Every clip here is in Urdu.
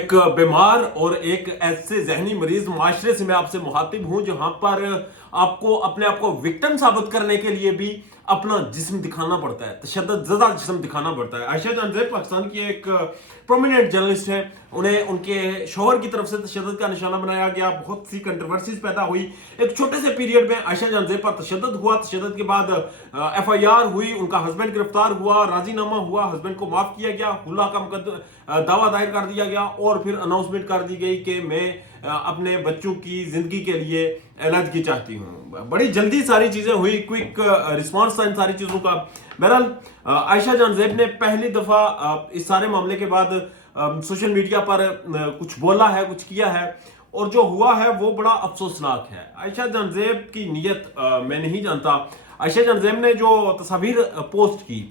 ایک بیمار اور ایک ایسے ذہنی مریض معاشرے سے میں آپ سے مخاطب ہوں جہاں پر آپ کو اپنے آپ کو وکٹم ثابت کرنے کے لیے بھی اپنا جسم دکھانا پڑتا ہے، تشدد زدہ جسم دکھانا پڑتا ہے۔ عائشہ جان زیب پاکستان کی ایک پرومیننٹ جرنلسٹ ہیں، انہیں ان کے شوہر کی طرف سے تشدد کا نشانہ بنایا گیا، بہت سی کنٹروورسیز پیدا ہوئی۔ ایک چھوٹے سے پیریڈ میں عائشہ جان زیب پر تشدد ہوا، تشدد کے بعد FIR ہوئی، ان کا ہسبینڈ گرفتار ہوا، راضی نامہ ہوا، ہسبینڈ کو معاف کیا گیا، خلا کا دعویٰ دائر کر دیا گیا اور پھر اناؤنسمنٹ کر دی گئی کہ میں اپنے بچوں کی زندگی کے لیے علیحدگی چاہتی ہوں۔ بڑی جلدی ساری چیزیں ہوئی، کوئک رسپانس تھا ان ساری چیزوں کا۔ بہرحال عائشہ جان زیب نے پہلی دفعہ اس سارے معاملے کے بعد سوشل میڈیا پر کچھ بولا ہے، کچھ کیا ہے، اور جو ہوا ہے وہ بڑا افسوسناک ہے۔ عائشہ جان زیب کی نیت میں نہیں جانتا۔ عائشہ جان زیب نے جو تصاویر پوسٹ کی،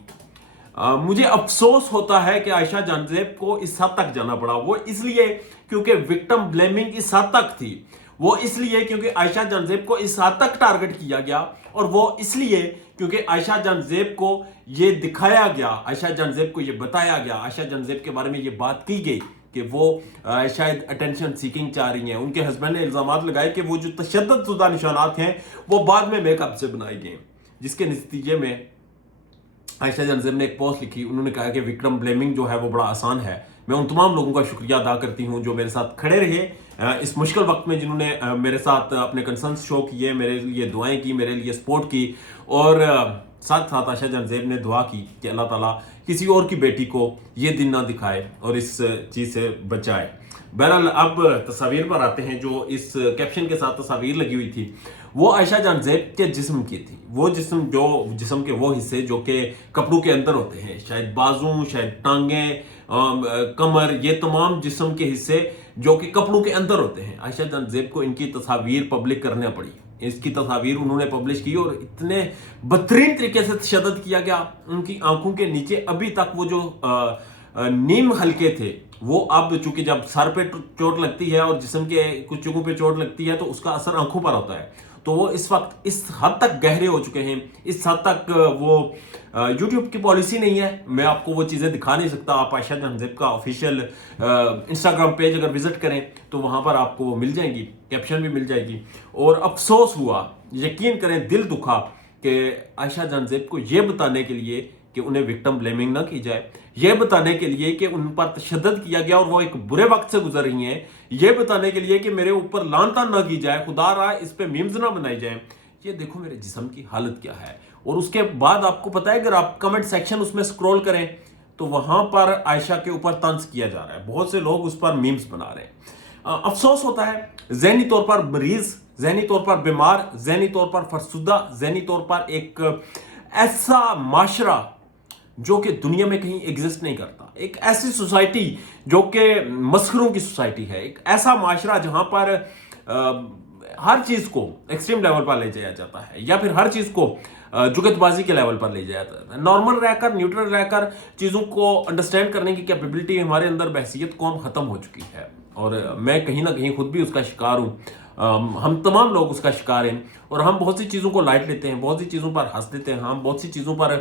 مجھے افسوس ہوتا ہے کہ عائشہ جان زیب کو اس حد تک جانا پڑا۔ وہ اس لیے کیونکہ وکٹم بلیمنگ اس حد تک تھی، وہ اس لیے کیونکہ عائشہ جان زیب کو اس حد تک ٹارگٹ کیا گیا، اور وہ اس لیے کیونکہ عائشہ جان زیب کو یہ دکھایا گیا، عائشہ جان زیب کو یہ بتایا گیا، عائشہ جان زیب کے بارے میں یہ بات کی گئی کہ وہ شاید اٹینشن سیکنگ چاہ رہی ہیں۔ ان کے ہسبینڈ نے الزامات لگائے کہ وہ جو تشدد زدہ نشانات ہیں وہ بعد میں میک اپ سے بنائی گئے، جس کے نتیجے میں عائشہ جان زیب نے ایک پوسٹ لکھی۔ انہوں نے کہا کہ وکٹم بلیمنگ جو ہے وہ بڑا آسان ہے۔ میں ان تمام لوگوں کا شکریہ ادا کرتی ہوں جو میرے ساتھ کھڑے رہے اس مشکل وقت میں، جنہوں نے میرے ساتھ اپنے کنسرنز شو کیے، میرے لیے دعائیں کی، میرے لیے سپورٹ کی، اور ساتھ ساتھ عائشہ جان زیب نے دعا کی کہ اللہ تعالیٰ کسی اور کی بیٹی کو یہ دن نہ دکھائے اور اس چیز سے بچائے۔ بہرحال اب تصاویر پر آتے ہیں۔ جو اس کیپشن کے ساتھ تصاویر لگی ہوئی تھی وہ عائشہ جان زیب کے جسم کی تھی، وہ جسم کے وہ حصے جو کہ کپڑوں کے اندر ہوتے ہیں، شاید بازو، شاید ٹانگیں، کمر، یہ تمام جسم کے حصے جو کہ کپڑوں کے اندر ہوتے ہیں۔ عائشہ جان زیب کو ان کی تصاویر پبلک کرنا پڑی، اس کی تصاویر انہوں نے پبلش کی، اور اتنے بدترین طریقے سے تشدد کیا گیا۔ ان کی آنکھوں کے نیچے ابھی تک وہ جو نیم حلقے تھے، وہ اب چونکہ جب سر پہ چوٹ لگتی ہے اور جسم کے کچھ جگہوں پہ چوٹ لگتی ہے تو اس کا اثر آنکھوں پر ہوتا ہے، تو وہ اس وقت اس حد تک گہرے ہو چکے ہیں، اس حد تک وہ یوٹیوب کی پالیسی نہیں ہے، میں آپ کو وہ چیزیں دکھا نہیں سکتا۔ آپ عائشہ جان زیب کا آفیشیل انسٹاگرام پیج اگر وزٹ کریں تو وہاں پر آپ کو وہ مل جائیں گی، کیپشن بھی مل جائے گی۔ اور افسوس ہوا، یقین کریں دل دکھا کہ عائشہ جان زیب کو یہ بتانے کے لیے کہ انہیں وکٹم بلیمنگ نہ کی جائے، یہ بتانے کے لیے کہ ان پر تشدد کیا گیا اور وہ ایک برے وقت سے گزر رہی ہیں، یہ بتانے کے لیے کہ میرے اوپر لعن طعن نہ کی جائے، خدا رہا اس پہ میمز نہ بنائی جائیں، یہ دیکھو میرے جسم کی حالت کیا ہے۔ اور اس کے بعد آپ کو پتا ہے اگر آپ کمنٹ سیکشن اس میں سکرول کریں تو وہاں پر عائشہ کے اوپر طنز کیا جا رہا ہے، بہت سے لوگ اس پر میمز بنا رہے ہیں۔ افسوس ہوتا ہے، ذہنی طور پر مریض، ذہنی طور پر بیمار، ذہنی طور پر فرسودہ، ذہنی طور پر ایک ایسا معاشرہ جو کہ دنیا میں کہیں ایگزسٹ نہیں کرتا، ایک ایسی سوسائٹی جو کہ مسخروں کی سوسائٹی ہے، ایک ایسا معاشرہ جہاں پر ہر چیز کو ایکسٹریم لیول پر لے جایا جاتا ہے، یا پھر ہر چیز کو جگت بازی کے لیول پر لے جایا جاتا ہے۔ نارمل رہ کر، نیوٹرل رہ کر چیزوں کو انڈرسٹینڈ کرنے کی کیپیبلٹی ہمارے اندر بحیثیت قوم ختم ہو چکی ہے، اور میں کہیں نہ کہیں خود بھی اس کا شکار ہوں۔ ہم تمام لوگ اس کا شکار ہیں، اور ہم بہت سی چیزوں کو لائٹ لیتے ہیں، بہت سی چیزوں پر ہنس دیتے ہیں، ہم بہت سی چیزوں پر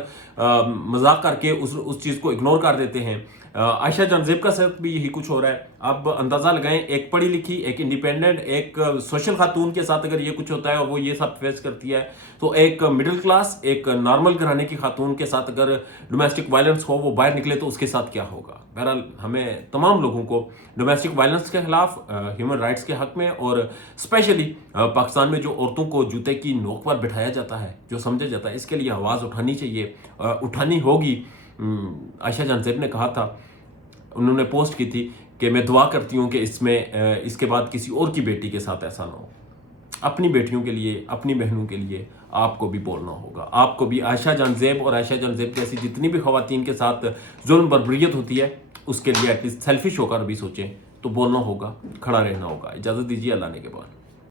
مذاق کر کے اس چیز کو اگنور کر دیتے ہیں۔ عائشہ جان زیب کا ساتھ بھی یہی کچھ ہو رہا ہے۔ اب اندازہ لگائیں، ایک پڑھی لکھی، ایک انڈیپینڈنٹ، ایک سوشل خاتون کے ساتھ اگر یہ کچھ ہوتا ہے اور وہ یہ سب فیس کرتی ہے، تو ایک مڈل کلاس، ایک نارمل گھرانے کی خاتون کے ساتھ اگر ڈومیسٹک وائلنس ہو، وہ باہر نکلے تو اس کے ساتھ کیا ہوگا۔ بہرحال ہمیں تمام لوگوں کو ڈومیسٹک وائلنس کے خلاف، ہیومن رائٹس کے حق میں، اور اسپیشلی پاکستان میں جو عورتوں کو جوتے کی نوک پر بٹھایا جاتا ہے، جو سمجھا جاتا ہے، اس کے لیے آواز اٹھانی چاہیے، اٹھانی ہوگی۔ عائشہ جان زیب نے کہا تھا، انہوں نے پوسٹ کی تھی کہ میں دعا کرتی ہوں کہ اس کے بعد کسی اور کی بیٹی کے ساتھ ایسا نہ ہو۔ اپنی بیٹیوں کے لیے، اپنی بہنوں کے لیے آپ کو بھی بولنا ہوگا، آپ کو بھی عائشہ جان زیب اور عائشہ جان زیب جیسی جتنی بھی خواتین کے ساتھ ظلم بربریت ہوتی ہے اس کے لیے ایٹ لیسٹ سیلفش ہو کر بھی سوچیں، تو بولنا ہوگا، کھڑا رہنا ہوگا۔ اجازت دیجیے، اللہ نے کے بعد۔